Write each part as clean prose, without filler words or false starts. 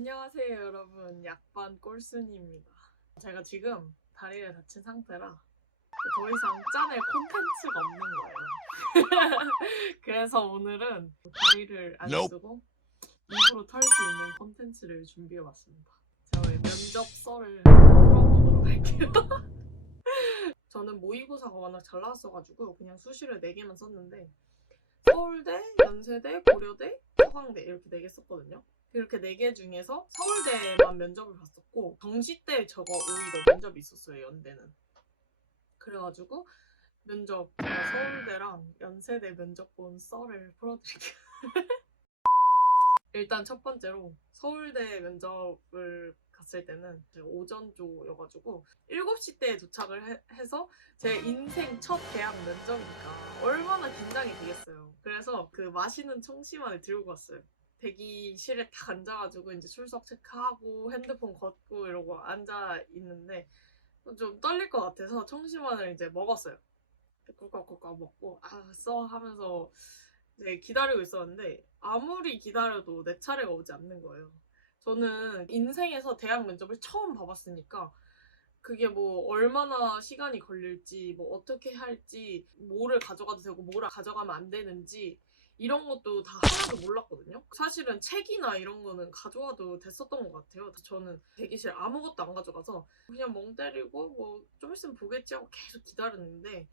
안녕하세요 여러분, 약반 꼴순이입니다. 제가 지금 다리를 다친 상태라 더 이상 짜낼 콘텐츠가 없는 거예요. 그래서 오늘은 다리를 안 쓰고 입으로 털 수 있는 콘텐츠를 준비해봤습니다. 저의 면접 썰을 풀어보도록 할게요. 저는 모의고사가 워낙 잘 나왔어가지고 그냥 수시를 4개만 썼는데 서울대, 연세대, 고려대, 서강대 이렇게 4개 썼거든요. 이렇게 4개 중에서 서울대만 면접을 봤었고 정시때 저거 오히려 면접이 있었어요, 연대는. 그래가지고 면접, 제가 서울대랑 연세대 면접 본 썰을 풀어드릴게요. 일단 첫 번째로 서울대 면접을 갔을 때는 오전조여가지고 7시 때 도착을 해서 제 인생 첫 대학 면접이니까 얼마나 긴장이 되겠어요. 그래서 그 마시는 청심환을 들고 갔어요. 대기실에 딱 앉아가지고 이제 출석 체크하고 핸드폰 걷고 이러고 앉아 있는데 좀 떨릴 것 같아서 청심환을 이제 먹었어요. 꿀꺽꿀꺽 먹고 써 하면서 이제 기다리고 있었는데 아무리 기다려도 내 차례가 오지 않는 거예요. 저는 인생에서 대학 면접을 처음 봐봤으니까 그게 뭐 얼마나 시간이 걸릴지, 뭐 어떻게 할지, 뭐를 가져가도 되고 뭐를 가져가면 안 되는지 이런 것도 다 하나도 몰랐거든요. 사실은 책이나 이런 거는 가져와도 됐었던 것 같아요. 저는 대기실 아무것도 안 가져가서 그냥 멍 때리고 뭐 좀 있으면 보겠지 하고 계속 기다렸는데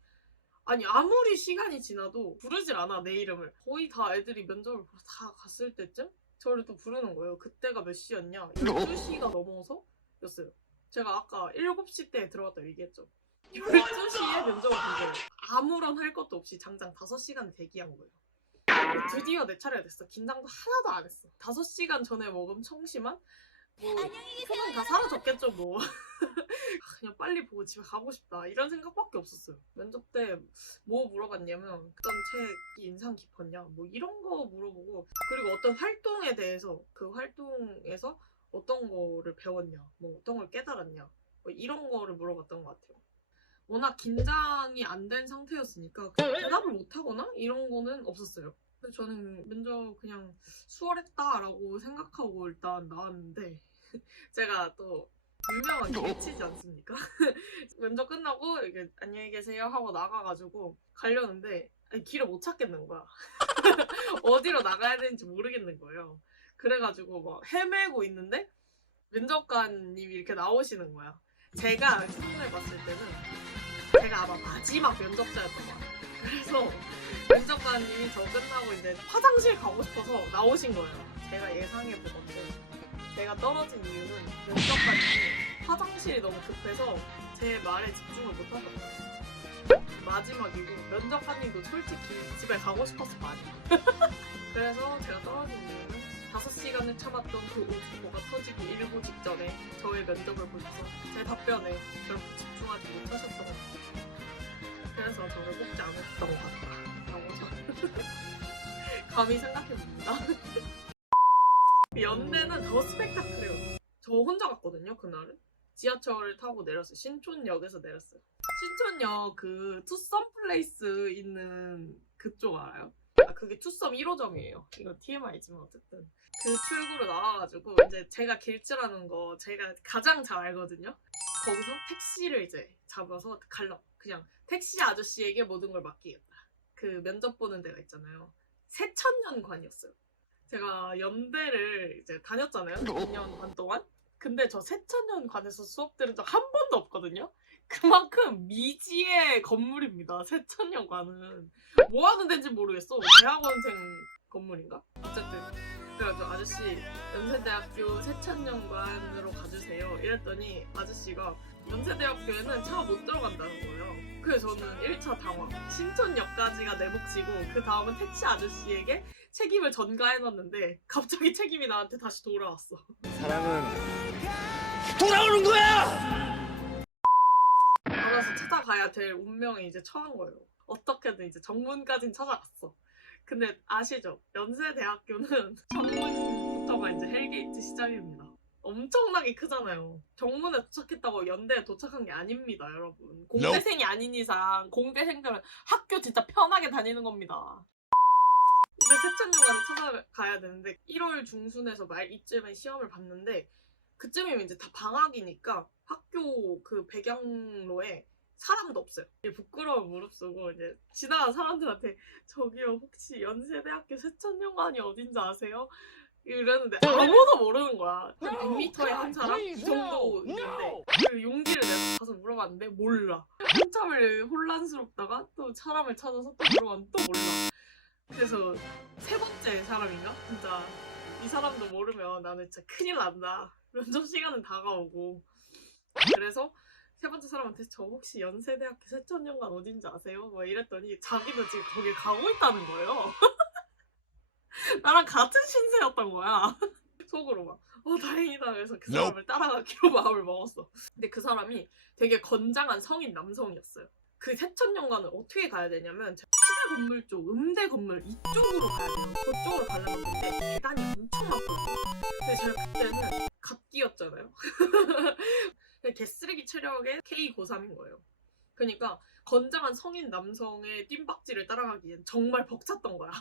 아니 아무리 시간이 지나도 부르질 않아, 내 이름을. 거의 다 애들이 면접을 보러 다 갔을 때쯤 저를 또 부르는 거예요. 그때가 몇 시였냐? 12시가 넘어서 였어요. 제가 아까 7시 때 들어갔다고 얘기했죠. 12시에 면접을 본 거예요. 아무런 할 것도 없이 장장 5시간 대기한 거예요. 드디어 내 차례가 됐어. 긴장도 하나도 안 했어. 5시간 전에 먹은 청심환? 뭐 표정 다 사라졌겠죠 뭐. 그냥 빨리 보고 집에 가고 싶다 이런 생각밖에 없었어요. 면접 때 뭐 물어봤냐면 어떤 책이 인상 깊었냐 뭐 이런 거 물어보고, 그리고 어떤 활동에 대해서 그 활동에서 어떤 거를 배웠냐 뭐 어떤 걸 깨달았냐 뭐 이런 거를 물어봤던 것 같아요. 워낙 긴장이 안 된 상태였으니까 대답을 못하거나 이런 거는 없었어요. 그래서 저는 면접 그냥 수월했다라고 생각하고 일단 나왔는데 제가 또 유명한 개치지 않습니까? 면접 끝나고 이게 안녕히 계세요 하고 나가가지고 가려는데 길을 못 찾겠는 거야. 어디로 나가야 되는지 모르겠는 거예요. 그래가지고 막 헤매고 있는데 면접관님이 이렇게 나오시는 거야. 제가 생각해봤을 때는 제가 아마 마지막 면접자였던 것 같아요. 그래서 면접관님이 저 끝나고 이제 화장실 가고 싶어서 나오신 거예요. 제가 예상해보건데 제가 떨어진 이유는 면접관님이 화장실이 너무 급해서 제 말에 집중을 못하셨어요. 마지막이고 면접관님도 솔직히 집에 가고 싶었을 거 아니에요. 그래서 제가 떨어진 이유는 5시간을 참았던 그 오스포가 터지기 일보 직전에 저의 면접을 보셔서 제 답변에 결국 집중하지 못하셨던 것 같아요. 그래서 저를 뽑지 않았던 것 같다라고 저는 감히 생각해봅니다. 연대는 더 스펙타클해요. 저 혼자 갔거든요, 그날은. 지하철을 타고 내렸어요. 신촌역에서 내렸어요. 신촌역 그 투썸 플레이스 있는 그쪽 알아요? 그게 투썸 1호점이에요. 이거 TMI지만 어쨌든. 그 출구로 나와가지고 이제 제가 길치라는 거 제가 가장 잘 알거든요. 거기서 택시를 이제 잡아서 갈라. 그냥 택시 아저씨에게 모든 걸 맡기겠다. 그 면접 보는 데가 있잖아요. 새천년관이었어요. 제가 연대를 이제 다녔잖아요. 2년 반 동안. 근데 저 새천년관에서 수업 들은 적 한 번도 없거든요. 그만큼 미지의 건물입니다. 새천년관은. 뭐 하는 데인지 모르겠어. 대학원생 건물인가? 어쨌든 그래가지고 아저씨 연세대학교 새천년관으로 가주세요 이랬더니 아저씨가 연세대학교에는 차가 못 들어간다는 거예요. 그래서 저는 1차 당황. 신촌역까지가 내 몫이고 그 다음은 택시 아저씨에게 책임을 전가해놨는데 갑자기 책임이 나한테 다시 돌아왔어. 사랑은 돌아오는 거야! 알아서 찾아가야 될 운명에 이제 처한 거예요. 어떻게든 이제 정문까진 찾아갔어. 근데 아시죠? 연세대학교는 정문부터가 이제 헬게이트 시작입니다. 엄청나게 크잖아요. 정문에 도착했다고 연대에 도착한 게 아닙니다, 여러분. 공대생이 아닌 이상 공대생들은 학교 진짜 편하게 다니는 겁니다. 이제 세천여관을 찾아가야 되는데 1월 중순에서 말 이쯤에 시험을 봤는데 그쯤이면 이제 다 방학이니까 학교 그 배경로에 사람도 없어요. 부끄러워 무릅쓰고 이제 지나간 사람들한테 저기요 혹시 연세대학교 세천여관이 어딘지 아세요? 이랬는데 아무도 모르는 거야. 한 100m에 한 사람 이 정도 있는데 그 용기를 내서 가서 물어봤는데 몰라. 한참을 혼란스럽다가 또 사람을 찾아서 또 물어봤는데 또 몰라. 그래서 세 번째 사람인가? 진짜 이 사람도 모르면 나는 진짜 큰일 난다. 면접 시간은 다가오고. 그래서 세 번째 사람한테 저 혹시 연세대학교 세천여관 어딘지 아세요? 막 이랬더니 자기도 지금 거길 가고 있다는 거예요. 나랑 같은 신세였던 거야. 속으로 막 다행이다. 그래서 그 사람을 따라가기로 마음을 먹었어. 근데 그 사람이 되게 건장한 성인 남성이었어요. 그 세천여관을 어떻게 가야 되냐면 시대 건물 쪽, 음대 건물 이쪽으로 가야 돼요. 그쪽으로 가려면 근데 계단이 엄청 많거든요. 근데 제가 그때는 갓기였잖아요. 개쓰레기 체력의 K 고3인 거예요. 그러니까 건장한 성인 남성의 뜀박질을 따라가기엔 정말 벅찼던 거야.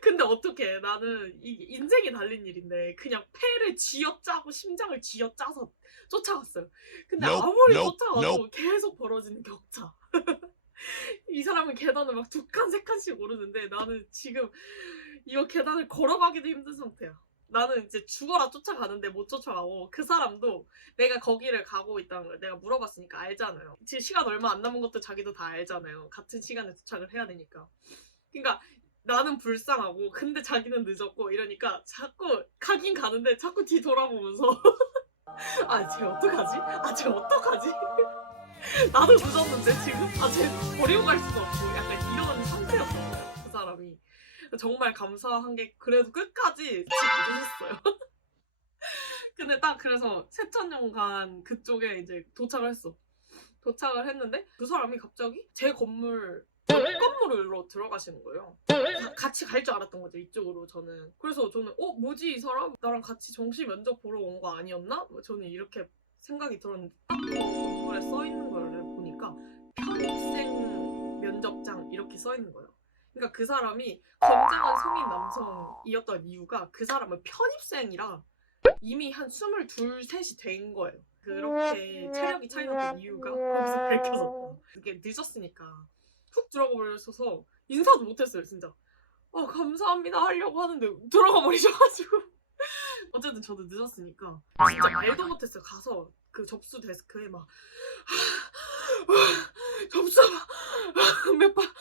근데 어떡해. 나는 이게 인생이 달린 일인데 그냥 폐를 쥐어짜고 심장을 쥐어짜서 쫓아갔어요. 근데 아무리 쫓아가도 계속 벌어지는 격차. 이 사람은 계단을 막 2칸, 3칸씩 오르는데 나는 지금 이거 계단을 걸어가기도 힘든 상태야. 나는 이제 죽어라 쫓아가는데 못 쫓아가고 그 사람도 내가 거기를 가고 있다는 걸 내가 물어봤으니까 알잖아요. 지금 시간 얼마 안 남은 것도 자기도 다 알잖아요. 같은 시간에 도착을 해야 되니까. 그러니까 나는 불쌍하고 근데 자기는 늦었고 이러니까 자꾸 가긴 가는데 자꾸 뒤 돌아보면서 쟤 어떡하지? 쟤 어떡하지? 나도 늦었는데 지금? 쟤 버리고 갈 수도 없고 약간 이런 상태였던 거예요. 그 사람이. 정말 감사한 게 그래도 끝까지 지켜주셨어요. 근데 딱 그래서 세천여관 그쪽에 이제 도착을 했어. 도착을 했는데 그 사람이 갑자기 제 건물 옆 건물로 들어가시는 거예요. 같이 갈 줄 알았던 거죠, 이쪽으로 저는. 그래서 저는 뭐지 이 사람? 나랑 같이 정시 면접 보러 온 거 아니었나? 저는 이렇게 생각이 들었는데 딱 건물에 써있는 걸 보니까 편입생 면접장 이렇게 써있는 거예요. 그러니까 그 사람이 건장한 성인 남성이었던 이유가 그 사람은 편입생이라 이미 한 22, 3이 된 거예요. 그렇게 체력이 차이 났던 이유가 거기서 밝혀졌다. 이게 늦었으니까 훅 들어가 버려서 인사도 못했어요, 진짜. 감사합니다 하려고 하는데 들어가 버리셔가지고. 어쨌든 저도 늦었으니까 진짜 말도 못했어요. 가서 그 접수 데스크에 막 접수 몇 번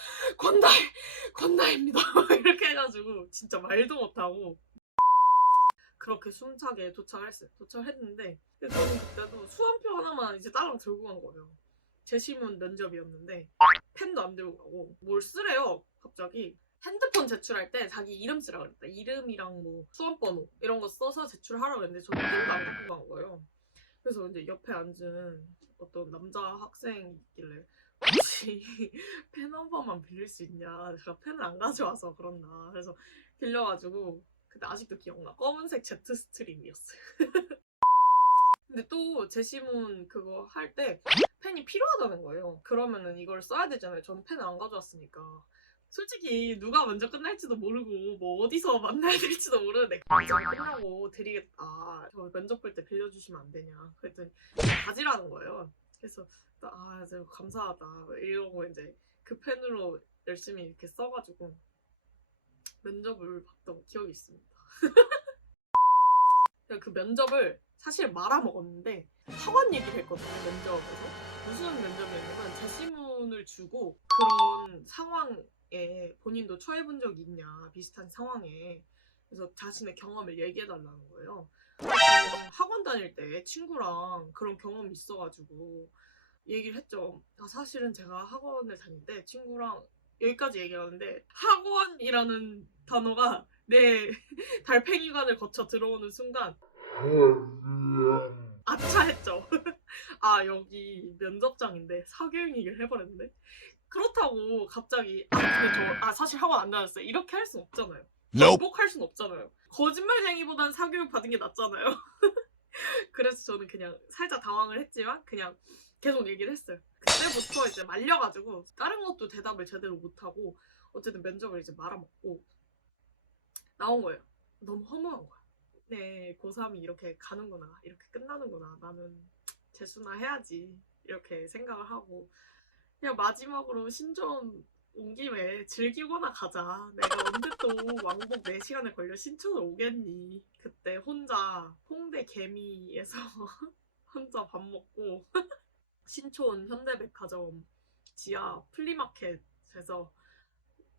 권다입니다 이렇게 해가지고 진짜 말도 못하고 그렇게 숨차게 도착을 했어요. 도착했는데 저는 그때도 수험표 하나만 이제 딸랑 들고 간 거예요. 재시문 면접이었는데 펜도 안 들고 가고 뭘 쓰래요 갑자기. 핸드폰 제출할 때 자기 이름 쓰라 그랬다. 이름이랑 뭐 수험번호 이런 거 써서 제출하라고 했는데 저는 펜도 안 갖고 간 거예요. 그래서 이제 옆에 앉은 어떤 남자 학생이 있길래 혹시 펜 한 번만 빌릴 수 있냐. 제가 펜을 안 가져와서 그런다. 그래서 빌려가지고 근데 아직도 기억나. 검은색 제트 스트림이었어요. 근데 또 제시문 그거 할 때 펜이 필요하다는 거예요. 그러면은 이걸 써야 되잖아요. 저는 펜을 안 가져왔으니까. 솔직히 누가 먼저 끝날지도 모르고 뭐 어디서 만나야 될지도 모르는데 잘 끝나고 드리겠다. 저 면접 볼 때 빌려주시면 안 되냐. 그랬더니 가지라는 거예요. 그래서 진짜 감사하다 이러고 이제 그 펜으로 열심히 이렇게 써가지고 면접을 봤던 기억이 있습니다. 그 면접을 사실 말아먹었는데 학원 얘기를 했거든요. 면접에서 무슨 면접이었냐면 제시문을 주고 그런 상황에 본인도 처해본 적이 있냐 비슷한 상황에 그래서 자신의 경험을 얘기해달라는 거예요. 학원 다닐 때 친구랑 그런 경험이 있어가지고 얘기를 했죠. 사실은 제가 학원을 다닐 때 친구랑 여기까지 얘기하는데 학원이라는 단어가 내 달팽이관을 거쳐 들어오는 순간 아차 했죠. 여기 면접장인데 사교육 얘기를 해버렸는데 그렇다고 갑자기 근데 저 사실 학원 안 다녔어요 이렇게 할 순 없잖아요. 반복할 순 없잖아요. 거짓말쟁이보단 사교육 받은 게 낫잖아요. 그래서 저는 그냥 살짝 당황을 했지만 그냥 계속 얘기를 했어요. 그때부터 이제 말려가지고 다른 것도 대답을 제대로 못하고 어쨌든 면접을 이제 말아먹고 나온 거예요. 너무 허무한 거야. 네, 고3이 이렇게 가는구나. 이렇게 끝나는구나. 나는 재수나 해야지. 이렇게 생각을 하고 그냥 마지막으로 신촌 온 김에 즐기거나 가자. 내가 언제 또 왕복 4시간에 걸려 신촌을 오겠니. 그때 혼자 홍대 개미에서 혼자 밥 먹고 신촌 현대백화점 지하 플리마켓에서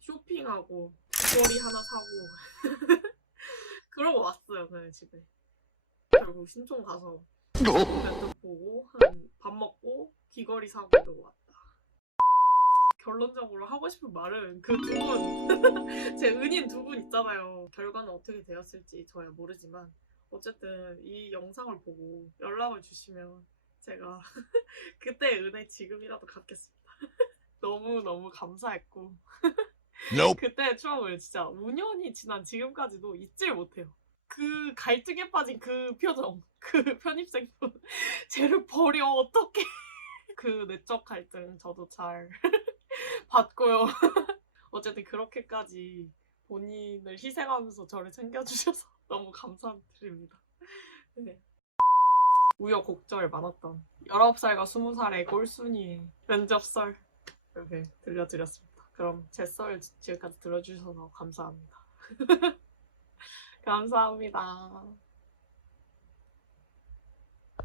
쇼핑하고 귀걸이 하나 사고 그러고 왔어요. 그냥 집에. 결국 신촌 가서 면접 보고 한 밥 먹고 귀걸이 사고 이러고 왔다. 결론적으로 하고 싶은 말은 그 두 분, 제 은인 두 분 있잖아요. 결과는 어떻게 되었을지 저야 모르지만 어쨌든 이 영상을 보고 연락을 주시면 제가 그때 은혜 지금이라도 갚겠습니다. 너무너무 감사했고 그때 추억을 진짜 5년이 지난 지금까지도 잊지를 못해요. 그 갈등에 빠진 그 표정, 그 편입생분 쟤를 버려 어떡해. 그 내적 갈등 저도 잘 봤고요. 어쨌든 그렇게까지 본인을 희생하면서 저를 챙겨주셔서 너무 감사드립니다. 네. 우여곡절 많았던 19살과 20살의 꼴순이의 면접설 이렇게 들려드렸습니다. 그럼 제 썰 지금까지 들어주셔서 감사합니다. 감사합니다.